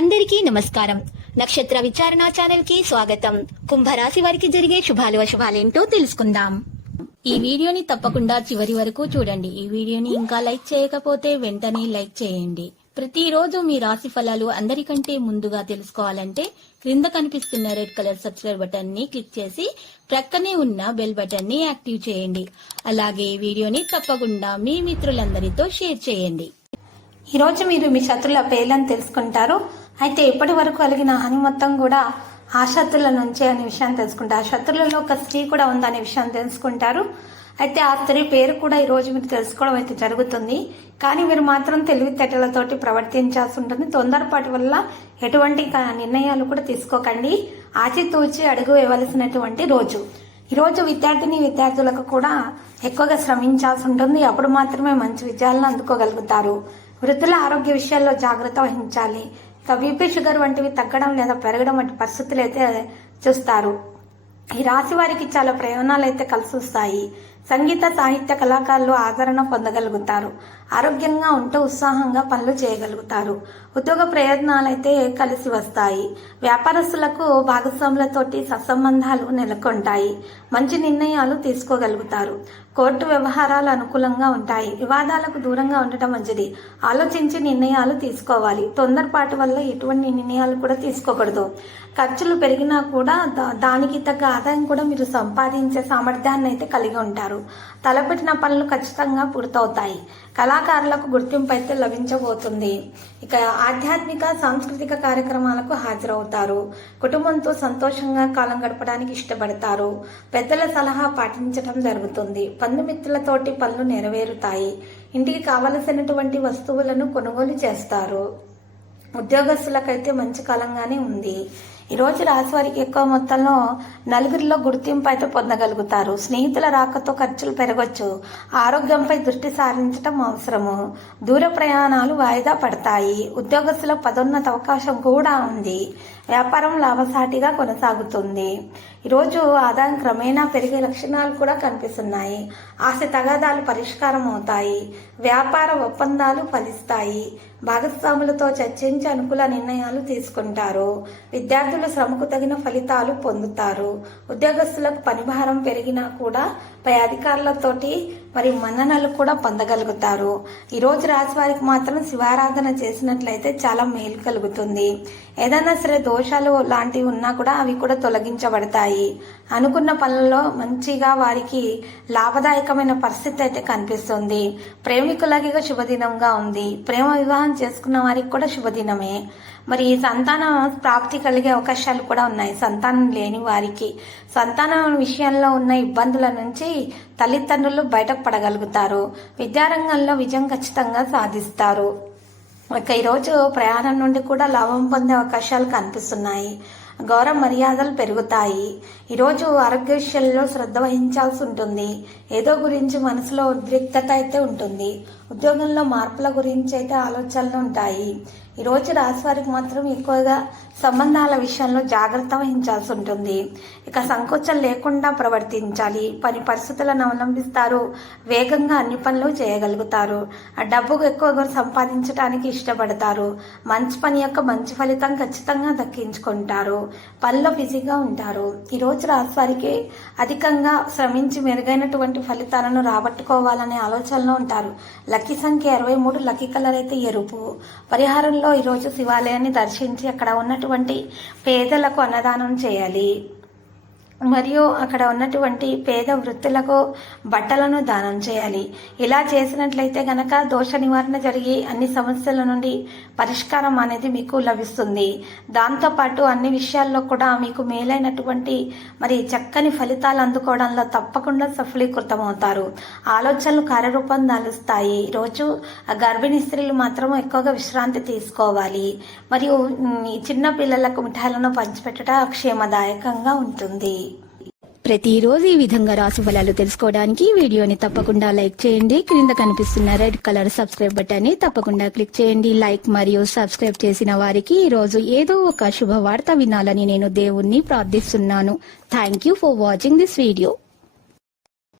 అందరికీ నమస్కారం. నక్షత్ర విచారణ ఛానల్ కి స్వాగతం. కుంభరాశి వారికి జరిగే శుభాలు అశుభాలేంటో తెలుసుకుందాం. ఈ వీడియోని తప్పకుండా చివరి వరకు చూడండి. ఈ వీడియోని ఇంకా లైక్ చేయకపోతే వెంటనే లైక్ చేయండి. ప్రతిరోజు మీ రాశి ఫలాలు అందరికంటే ముందుగా తెలుసుకోవాలంటే క్రింద కనిపిస్తున్న రెడ్ కలర్ సబ్స్క్రైబ్ బటన్ ని క్లిక్ చేసి ప్రక్కనే ఉన్న బెల్ బటన్ ని యాక్టివ్ చేయండి. అలాగే వీడియోని తప్పకుండా మీ మిత్రులందరితో షేర్ చేయండి. ఈరోజు మీరు మీ శత్రుల పేర్లను తెలుసుకుంటారు. అయితే ఇప్పటి వరకు కలిగిన హాని మొత్తం కూడా ఆ శత్రుల నుంచే అనే విషయాన్ని తెలుసుకుంటారు. ఆ శత్రులలో ఒక స్త్రీ కూడా ఉందనే విషయాన్ని తెలుసుకుంటారు. అయితే ఆ స్త్రీ పేరు కూడా ఈరోజు మీరు తెలుసుకోవడం అయితే జరుగుతుంది. కానీ మీరు మాత్రం తెలివితేటలతోటి ప్రవర్తించాల్సి ఉంటుంది. తొందరపాటు వల్ల ఎటువంటి నిర్ణయాలు కూడా తీసుకోకండి. ఆచితూచి అడుగు వేయవలసినటువంటి రోజు. ఈరోజు విద్యార్థులకు కూడా ఎక్కువగా శ్రమించాల్సి ఉంటుంది. అప్పుడు మాత్రమే మంచి విజయాలను అందుకోగలుగుతారు. వృద్ధుల ఆరోగ్య విషయాల్లో జాగ్రత్త వహించాలి. ఇక బీపీ, షుగర్ వంటివి తగ్గడం లేదా పెరగడం వంటి పరిస్థితులు అయితే చూస్తారు. ఈ రాశి వారికి చాలా ప్రయోజనాలు అయితే కలిసి వస్తాయి. సంగీత, సాహిత్య కళాకారులు ఆదరణ పొందగలుగుతారు. ఆరోగ్యంగా ఉంటూ ఉత్సాహంగా పనులు చేయగలుగుతారు. ఉద్యోగ ప్రయోజనాలు అయితే కలిసి వస్తాయి. వ్యాపారస్తులకు భాగస్వాములతోటి సత్సంబంధాలు నెలకొంటాయి. మంచి నిర్ణయాలు తీసుకోగలుగుతారు. కోర్టు వ్యవహారాలు అనుకూలంగా ఉంటాయి. వివాదాలకు దూరంగా ఉండటం మంచిది. ఆలోచించి నిర్ణయాలు తీసుకోవాలి. తొందరపాటు వల్ల ఎటువంటి నిర్ణయాలు కూడా తీసుకోకూడదు. ఖర్చులు పెరిగినా కూడా దానికి తగ్గ ఆదాయం కూడా మీరు సంపాదించే సామర్థ్యాన్ని అయితే కలిగి ఉంటారు. తలపెట్టిన పనులు ఖచ్చితంగా పూర్తవుతాయి. కళాకారులకు గుర్తింపు అయితే లభించబోతుంది. ఇక ఆధ్యాత్మిక, సాంస్కృతిక కార్యక్రమాలకు హాజరవుతారు. కుటుంబంతో సంతోషంగా కాలం గడపడానికి ఇష్టపడతారు. పెద్దల సలహా పాటించడం జరుగుతుంది. బంధుమిత్రులతోటి పనులు నెరవేరుతాయి. ఇంటికి కావలసినటువంటి వస్తువులను కొనుగోలు చేస్తారు. ఉద్యోగస్తులకైతే మంచి కాలంగానే ఉంది. ఈరోజు రాశి వారికి ఎక్కువ మొత్తంలో నలుగురిలో గుర్తింపు అయితే పొందగలుగుతారు. స్నేహితుల రాకతో ఖర్చులు పెరగొచ్చు. ఆరోగ్యంపై దృష్టి సారించడం అవసరము. దూర ప్రయాణాలు వాయిదా పడతాయి. ఉద్యోగస్తులకు పదోన్నత అవకాశం కూడా ఉంది. వ్యాపారం లాభసాటిగా కొనసాగుతుంది. ఈరోజు ఆదాయం క్రమేణా పెరిగే లక్షణాలు కూడా కనిపిస్తున్నాయి. ఆశ తగాదాలు పరిష్కారం అవుతాయి. వ్యాపార ఒప్పందాలు ఫలిస్తాయి. భాగస్వాములతో చర్చించి అనుకూల నిర్ణయాలు తీసుకుంటారు. విద్యార్థులు శ్రమకు తగిన ఫలితాలు పొందుతారు. ఉద్యోగస్తులకు పనిభారం పెరిగినా కూడా పై అధికారులతోటి మన్ననలు కూడా పొందగలుగుతారు. ఈరోజు రాశి వారికి మాత్రం శివారాధన చేసినట్లయితే చాలా మేలు కలుగుతుంది. ఏదైనా సరే దోషాలు లాంటివి ఉన్నా కూడా అవి కూడా తొలగించబడతాయి. అనుకున్న పనుల్లో మంచిగా వారికి లాభదాయకమైన పరిస్థితి అయితే కనిపిస్తుంది. ప్రేమికులకి శుభదినంగా ఉంది. ప్రేమ వివాహం చేసుకున్న వారికి కూడా శుభదినమే. మరి సంతాన ప్రాప్తి కలిగే అవకాశాలు కూడా ఉన్నాయి. సంతానం లేని వారికి సంతానం విషయంలో ఉన్న ఇబ్బందుల నుంచి తల్లిదండ్రులు బయటపడగలుగుతారు. విద్యారంగంలో విజయం ఖచ్చితంగా సాధిస్తారు. ఇక ఈరోజు ప్రయాణం నుండి కూడా లాభం పొందే అవకాశాలు కనిపిస్తున్నాయి. గౌరవ మర్యాదలు పెరుగుతాయి. ఈరోజు ఆరోగ్య విషయాల్లో శ్రద్ధ వహించాల్సి ఉంటుంది. ఏదో గురించి మనసులో ఉద్రిక్తత అయితే ఉంటుంది. ఉద్యోగంలో మార్పుల గురించి అయితే ఆలోచనలు ఉంటాయి. ఈరోజు రాశి వారికి మాత్రం ఎక్కువగా సంబంధాల విషయంలో జాగ్రత్త వహించాల్సి ఉంటుంది. ఇక సంకోచం లేకుండా ప్రవర్తించాలి. పని పరిస్థితులను అవలంబిస్తారు. వేగంగా అన్ని పనులు చేయగలుగుతారు. ఆ డబ్బు ఎక్కువగా సంపాదించడానికి ఇష్టపడతారు. మంచి పని యొక్క మంచి ఫలితం ఖచ్చితంగా దక్కించుకుంటారు. పనిలో బిజీగా ఉంటారు. ఈరోజు రాశి వారికి అధికంగా శ్రమించి మెరుగైనటువంటి ఫలితాలను రాబట్టుకోవాలనే ఆలోచనలో ఉంటారు. లక్కీ సంఖ్య 23. లక్కీ కలర్ అయితే ఎరుపు. పరిహారంలో ఈరోజు శివాలయాన్ని దర్శించి అక్కడ ఉన్నటువంటి పేదలకు అన్నదానం చేయాలి. మరియు అక్కడ ఉన్నటువంటి పేద వృత్తులకు బట్టలను దానం చేయాలి. ఇలా చేసినట్లయితే గనక దోష నివారణ జరిగి అన్ని సమస్యల నుండి పరిష్కారం అనేది మీకు లభిస్తుంది. దాంతోపాటు అన్ని విషయాల్లో కూడా మీకు మేలైనటువంటి చక్కని ఫలితాలు అందుకోవడంలో తప్పకుండా సఫలీకృతమవుతారు. ఆలోచనలు కార్యరూపం దాలుస్తాయి. ఈరోజు గర్భిణీ స్త్రీలు మాత్రం ఎక్కువగా విశ్రాంతి తీసుకోవాలి. మరియు చిన్న పిల్లలకు మిఠాయిలను పంచిపెట్టడం క్షేమదాయకంగా ఉంటుంది. ప్రతిరోజు ఈ విధంగా రాశి ఫలాలు తెలుసుకోవడానికి వీడియోని తప్పకుండా లైక్ చేయండి. క్రింద కనిపిస్తున్న రెడ్ కలర్ సబ్స్క్రైబ్ బటన్ ని తప్పకుండా క్లిక్ చేయండి. లైక్ మరియు సబ్స్క్రైబ్ చేసిన వారికి ఈ రోజు ఏదో ఒక శుభవార్త వినాలని నేను దేవుణ్ణి ప్రార్థిస్తున్నాను. Thank you for watching this video.